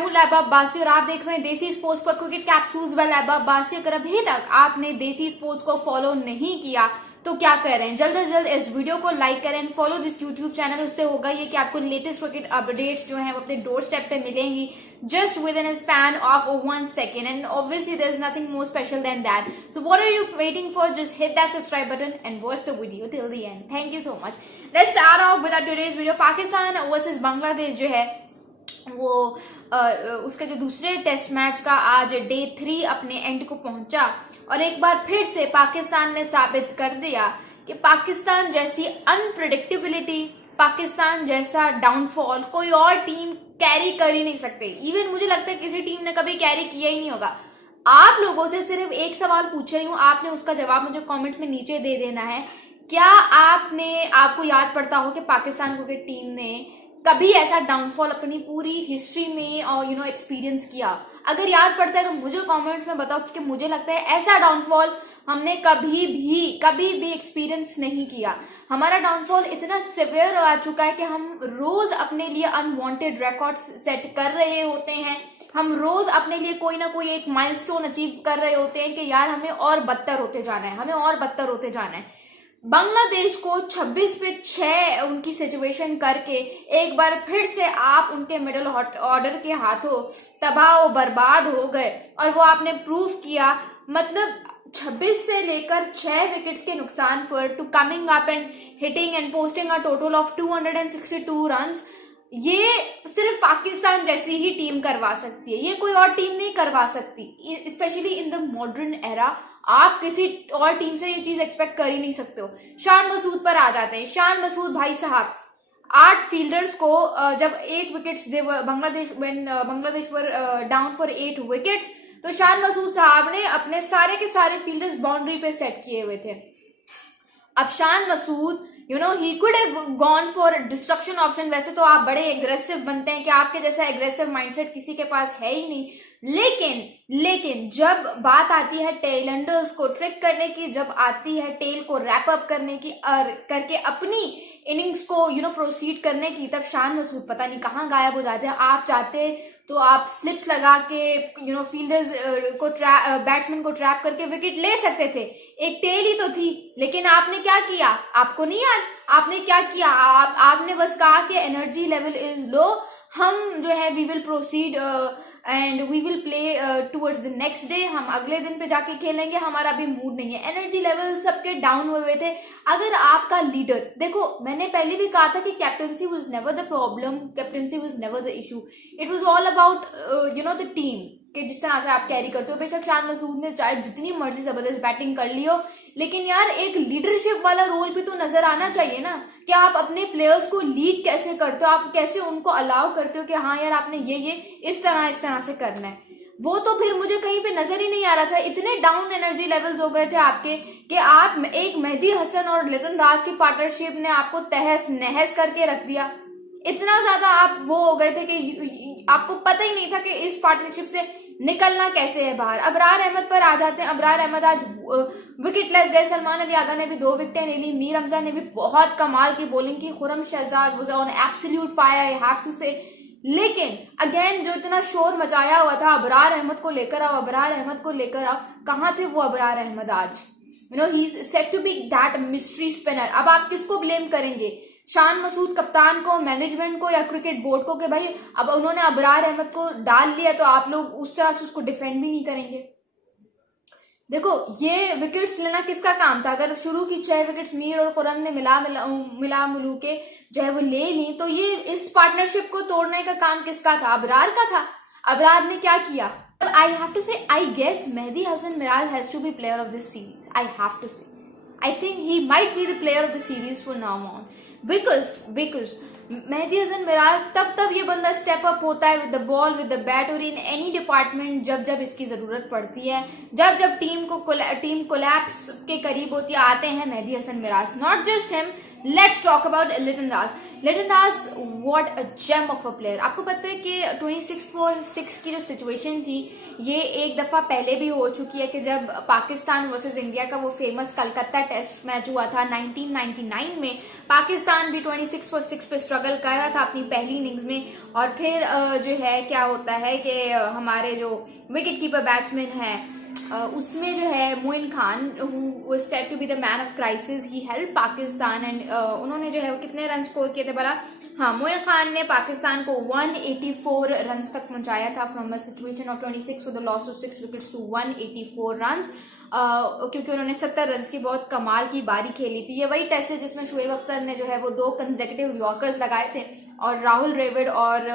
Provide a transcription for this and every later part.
हूँ लैबा अब्बासी और आप देख रहे हैं देसी स्पोर्ट्स पर क्रिकेट कैप्सूल्स बाय लैबा अब्बासी। अगर अभी तक आपने देसी स्पोर्ट्स को फॉलो नहीं किया तो क्या कर रहे हैं, जल्द से जल्द इस वीडियो को लाइक करें, फॉलो दिस यूट्यूब चैनल। उससे होगा ये कि आपको लेटेस्ट क्रिकेट अपडेट्स जो हैं वो अपने डोर स्टेप पे मिलेंगी just within a span of 1 second, and obviously there is nothing more special than that. So what are you waiting for? Just hit that subscribe button and watch the video till the end. Thank you so much. Let's start off with our today's video. Pakistan versus Bangladesh जो है वो उसके जो दूसरे test match का आज day 3 अपने and को पहुंचा और एक बार फिर से पाकिस्तान ने साबित कर दिया कि पाकिस्तान जैसी अनप्रेडिक्टेबिलिटी, पाकिस्तान जैसा डाउनफॉल कोई और टीम कैरी कर ही नहीं सकते। इवन मुझे लगता है किसी टीम ने कभी कैरी किया ही नहीं होगा। आप लोगों से सिर्फ एक सवाल पूछ रही हूँ, आपने उसका जवाब मुझे कमेंट्स में नीचे दे देना है। क्या आपको याद पड़ता हो कि पाकिस्तान क्रिकेट टीम ने कभी ऐसा डाउनफॉल अपनी पूरी हिस्ट्री में और एक्सपीरियंस किया? अगर याद पड़ता है तो मुझे कमेंट्स में बताओ, क्योंकि मुझे लगता है ऐसा डाउनफॉल हमने कभी भी एक्सपीरियंस नहीं किया। हमारा डाउनफॉल इतना सिवियर आ चुका है कि हम रोज अपने लिए अनवांटेड रिकॉर्ड्स सेट कर रहे होते हैं। हम रोज अपने लिए कोई ना कोई एक माइलस्टोन अचीव कर रहे होते हैं कि यार हमें और बदतर होते जाना है, हमें और बदतर होते जाना है। बांग्लादेश को 26 पे 6 उनकी सिचुएशन करके एक बार फिर से आप उनके मिडिल ऑर्डर के हाथों तबाह बर्बाद हो गए और वो आपने प्रूव किया। मतलब 26 से लेकर 6 विकेट्स के नुकसान पर to coming up and hitting and posting a total of 262 runs, ये सिर्फ पाकिस्तान जैसी ही टीम करवा सकती है, ये कोई और टीम नहीं करवा सकती। Specially in the modern era आप किसी और टीम से ये चीज एक्सपेक्ट कर ही नहीं सकते हो। शान मसूद पर आ जाते हैं। शान मसूद भाई साहब 8 फील्डर्स को जब 8 wickets Bangladesh were down for 8 wickets, तो शान मसूद साहब ने अपने सारे के सारे फील्डर्स बाउंड्री पे सेट किए हुए थे। अब शान मसूद ही could have gone for destruction option. वैसे तो आप बड़े एग्रेसिव बनते हैं कि आपके जैसा एग्रेसिव माइंडसेट किसी के पास है ही नहीं, लेकिन जब बात आती है टेल एंडर्स को ट्रिक करने की, जब आती है टेल को रैप अप करने की और करके अपनी इनिंग्स को प्रोसीड करने की, तब शान मसूद पता नहीं कहाँ गायब हो जाते हैं। आप चाहते तो आप स्लिप्स लगा के फील्डर्स को बैट्समैन को ट्रैप करके विकेट ले सकते थे, एक टेल ही तो थी। लेकिन आपने क्या किया, आपको नहीं याद आपने क्या किया? आपने बस कहा कि एनर्जी लेवल इज लो, हम जो है we will proceed and we will play towards the next day, हम अगले दिन पे जाके खेलेंगे, हमारा अभी मूड नहीं है। एनर्जी लेवल सबके डाउन हुए थे। अगर आपका लीडर, देखो मैंने पहले भी कहा था कि captaincy was never the problem, captaincy was never the issue, it was all about the team कि जिस तरह से आप कैरी करते हो। बेशक शान मसूद ने चाहे जितनी मर्जी जबरदस्त बैटिंग कर ली हो, लेकिन यार एक लीडरशिप वाला रोल भी तो नजर आना चाहिए ना, कि आप अपने प्लेयर्स को लीड कैसे करते हो, आप कैसे उनको अलाउ करते हो कि हाँ यार आपने ये इस तरह से करना है। वो तो फिर मुझे कहीं पे नजर ही नहीं आ रहा था। इतने डाउन एनर्जी लेवल्स हो गए थे आपके कि आप एक मेहदी हसन और लिटन दास की पार्टनरशिप ने आपको तहस नहस करके रख दिया। इतना ज्यादा आप वो हो गए थे कि आपको पता ही नहीं था कि इस पार्टनरशिप से निकलना कैसे है बाहर। अबरार अहमद पर आ जाते हैं। अबरार अहमद आज विकेटलेस गए। सलमान अली आगा ने भी 2 विकेटें ले ली। मीर हमजा ने भी बहुत कमाल की बॉलिंग की। Khurram Shahzad was on absolute fire, I have to say. लेकिन अगेन जो इतना शोर मचाया हुआ था अबरार अहमद को लेकर आओ, अबरार अहमद को लेकर आओ, कहाँ थे वो अबरार अहमद आज? He is set to be that mystery spinner. अब आप किसको ब्लेम करेंगे, शान मसूद कप्तान को, मैनेजमेंट को, या क्रिकेट बोर्ड को कि भाई अब उन्होंने अबरार अहमद को डाल लिया तो आप लोग उस तरह से उसको डिफेंड भी नहीं करेंगे? देखो ये विकेट्स लेना किसका काम था? अगर शुरू की 6 विकेट्स मीर और खुरम ने मिला मिलू के जो है वो ले ली, तो ये इस पार्टनरशिप को तोड़ने का काम किसका था? अबरार का था। अबरार ने क्या किया? I have to say, I guess Mehdi Hasan Miraz has to be player of this series. I have to say, I think he might be the player of the series for now on. Because Mehdi Hasan Miraj तब ये बंदा step up होता है with the ball, with the bat और in any department जब इसकी जरूरत पड़ती है, जब टीम कोलैप्स के करीब होती है, आते हैं Mehidy Hasan Miraz. Not just him, let's talk about Liton Das. Liton Das what a gem of a player. आपको पता है कि 26-6 की जो सिचुएशन थी ये एक दफ़ा पहले भी हो चुकी है कि जब पाकिस्तान वर्सेस इंडिया का वो फेमस कलकत्ता टेस्ट मैच हुआ था 1999 में। पाकिस्तान भी 26-6 पे स्ट्रगल कर रहा था अपनी पहली इनिंग्स में, और फिर जो है क्या होता है कि हमारे जो विकेट कीपर बैट्समैन है उसमें जो है Moin Khan who was said to be the man of crisis, he help Pakistan and उन्होंने जो है वो कितने रन स्कोर किए थे भला? हाँ, मोइन खान ने पाकिस्तान को 184 रन तक पहुंचाया था from a situation of 26 for the loss of 6 wickets to 184 run, क्योंकि उन्होंने 70 रन की बहुत कमाल की बारी खेली थी। ये वही टेस्ट है जिसमें शुएब अख्तर ने जो है वो 2 कंसेक्यूटिव यॉर्कर्स लगाए थे और राहुल द्रविड़ और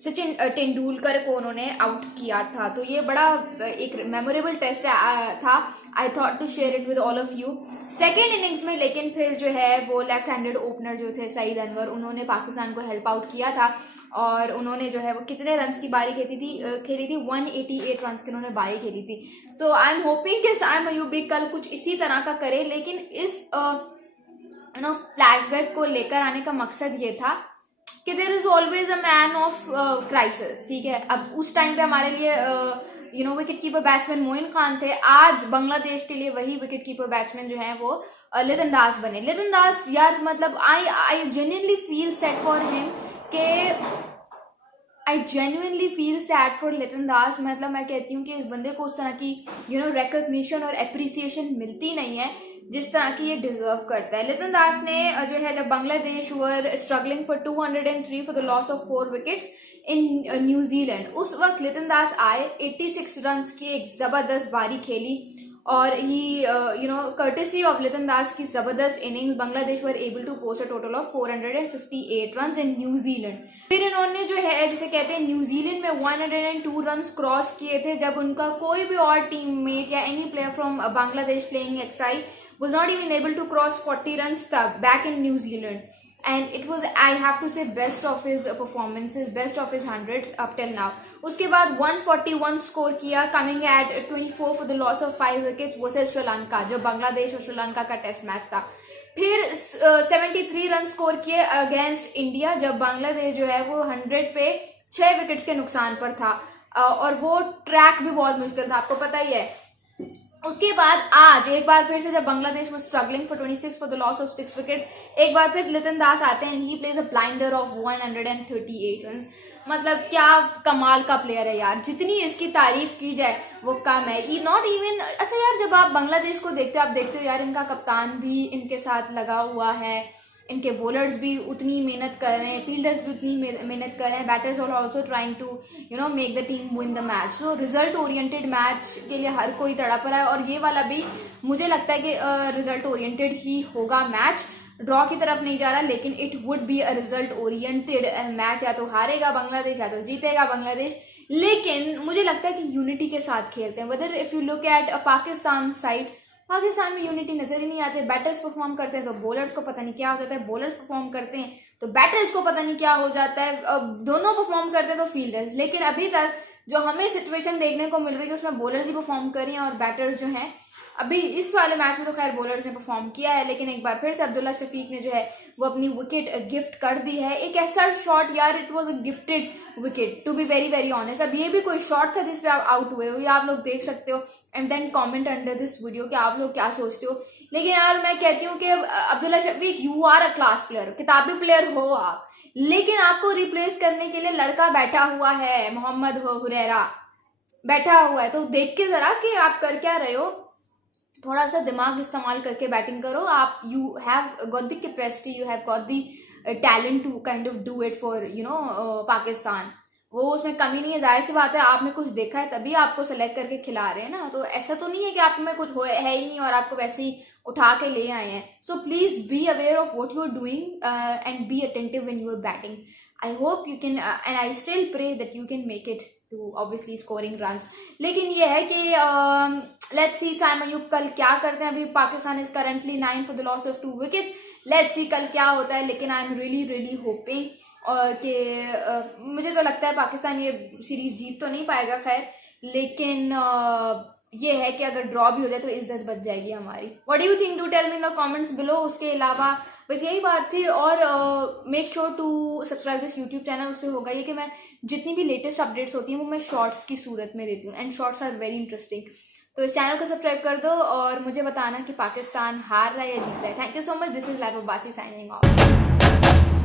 सचिन तेंदुलकर को उन्होंने आउट किया था। तो ये बड़ा एक मेमोरेबल टेस्ट था। I thought to share it with all of you. Second innings में लेकिन फिर जो है वो लेफ्ट हैंडेड ओपनर जो थे सईद अनवर, उन्होंने पाकिस्तान को हेल्प आउट किया था और उन्होंने जो है वो कितने रन की बारी खेली थी 188 रन की उन्होंने बारी खेली थी। सो आई एम होपिंग कि साइम अयूब भी कल कुछ इसी तरह का करे, लेकिन इस फ्लैशबैक को लेकर आने का मकसद ये था कि there is always a man of crisis. ठीक है, अब उस टाइम पे हमारे लिए wicket keeper batsman Moin Khan थे, आज बांग्लादेश के लिए वही विकेट कीपर बैट्समैन जो है वो लिटन दास बने। लिटन दास यार, मतलब I genuinely feel sad for him कि लिटन दास। मतलब मैं कहती हूँ कि इस बंदे को उस तरह की रिकॉग्निशन और एप्रिसिएशन मिलती नहीं है जिस तरह की ये डिजर्व करता है। लिटन दास ने जो है जब Bangladesh were struggling for 203 for the loss of 4 wickets in New Zealand, उस वक्त लिटन दास आए, 86 रन की एक जबरदस्त बारी खेली और he courtesy of Liton Das की जबरदस्त innings Bangladesh were able to post a total of 458 run in New Zealand. फिर इन्होंने जो है जिसे कहते हैं न्यूजीलैंड में 102 रन क्रॉस किए थे जब उनका कोई भी और टीममेट या any player from Bangladesh playing एक्साई was not even able to cross 40 runs back in New Zealand, and it was, I have to say, best of his performances, best of his hundreds up till now. उसके बाद 141 score किया coming at 24 for the loss of 5 wickets versus Sri Lanka, जो बांग्लादेश और श्रीलंका का test match था। फिर 73 run score किए against India जब बांग्लादेश जो है वो 100 पे 6 विकेट्स के नुकसान पर था, और वो ट्रैक भी बहुत मुश्किल था, आपको पता ही है। उसके बाद आज एक बार फिर से जब बांग्लादेश में struggling for 26 for the loss of 6 wickets, एक बार फिर लिटन दास आते हैं, he plays a blinder of 138 run. मतलब क्या कमाल का प्लेयर है यार, जितनी इसकी तारीफ की जाए वो कम है। नॉट इवन, अच्छा यार, जब आप बांग्लादेश को देखते हो, आप देखते हो यार इनका कप्तान भी इनके साथ लगा हुआ है, इनके बॉलर्स भी उतनी मेहनत कर रहे हैं, फील्डर्स भी उतनी मेहनत कर रहे हैं, batters are also trying to make the team win the match. So result oriented match के लिए हर कोई तड़प रहा है, और ये वाला भी मुझे लगता है कि रिजल्ट ओरिएंटेड ही होगा मैच, ड्रॉ की तरफ नहीं जा रहा, लेकिन it would be a result oriented match. या तो हारेगा बांग्लादेश या तो जीतेगा बांग्लादेश, लेकिन मुझे लगता है कि यूनिटी के साथ खेलते हैं। Whether if you look at Pakistan side, Pakistan में यूनिटी नजर ही नहीं आते। बैटर्स परफॉर्म करते हैं तो बॉलर्स को पता नहीं क्या हो जाता है, बॉलर्स परफॉर्म करते हैं तो बैटर्स को पता नहीं क्या हो जाता है, दोनों परफॉर्म करते हैं तो फील्डर्स। लेकिन अभी तक जो हमें सिचुएशन देखने को मिल रही है उसमें बॉलर्स ही परफॉर्म कर रही हैं और बैटर्स जो हैं, अभी इस वाले मैच में तो खैर बॉलर्स ने परफॉर्म किया है, लेकिन एक बार फिर से अब्दुल्ला शफीक ने जो है वो अपनी विकेट गिफ्ट कर दी है। एक ऐसा शॉट यार, it was a gifted wicket to be very very honest. अब ये भी कोई शॉट था जिसपे आप आउट हुए हो, ये आप लोग देख सकते हो, and then comment under this video कि आप लोग क्या सोचते हो। लेकिन यार मैं कहती हूँ कि Abdullah Shafique, you are a class player, किताबी प्लेयर हो आप, लेकिन आपको रिप्लेस करने के लिए लड़का बैठा हुआ है, मोहम्मद हुरैरा बैठा हुआ है। तो देख के जरा कि आप कर क्या रहे हो, थोड़ा सा दिमाग इस्तेमाल करके बैटिंग करो। आप you have got the capacity, you have got the talent to kind of do it for Pakistan. वो उसमें कमी नहीं है, जाहिर सी बात है आपने कुछ देखा है तभी आपको सेलेक्ट करके खिला रहे हैं ना। तो ऐसा तो नहीं है कि आप में कुछ है ही नहीं और आपको वैसे ही उठा के ले आए हैं। So please be aware of what you are doing and be attentive when you are batting. I hope you can and I still pray that you can make it to obviously scoring runs. लेकिन ये है कि let's see Saim Ayub कल क्या करते हैं। अभी Pakistan is currently 9 for the loss of 2 wickets. Let's see कल क्या होता है, लेकिन I am really really hoping कि मुझे तो लगता है पाकिस्तान ये सीरीज जीत तो नहीं पाएगा खैर, लेकिन ये है कि अगर ड्रॉ भी हो जाए तो इज्जत बच जाएगी हमारी। What do you think, do tell me in the comments below. उसके अलावा बस यही बात थी। और make sure to subscribe this YouTube channel. उससे होगा ये कि मैं जितनी भी लेटेस्ट अपडेट्स होती हैं वो मैं शॉर्ट्स की सूरत में देती हूँ, and shorts are very interesting. तो इस चैनल को सब्सक्राइब कर दो और मुझे बताना कि पाकिस्तान हार रहा है या जीत रहा है। Thank you so much. This is life of बासी साइनिंग ऑफ।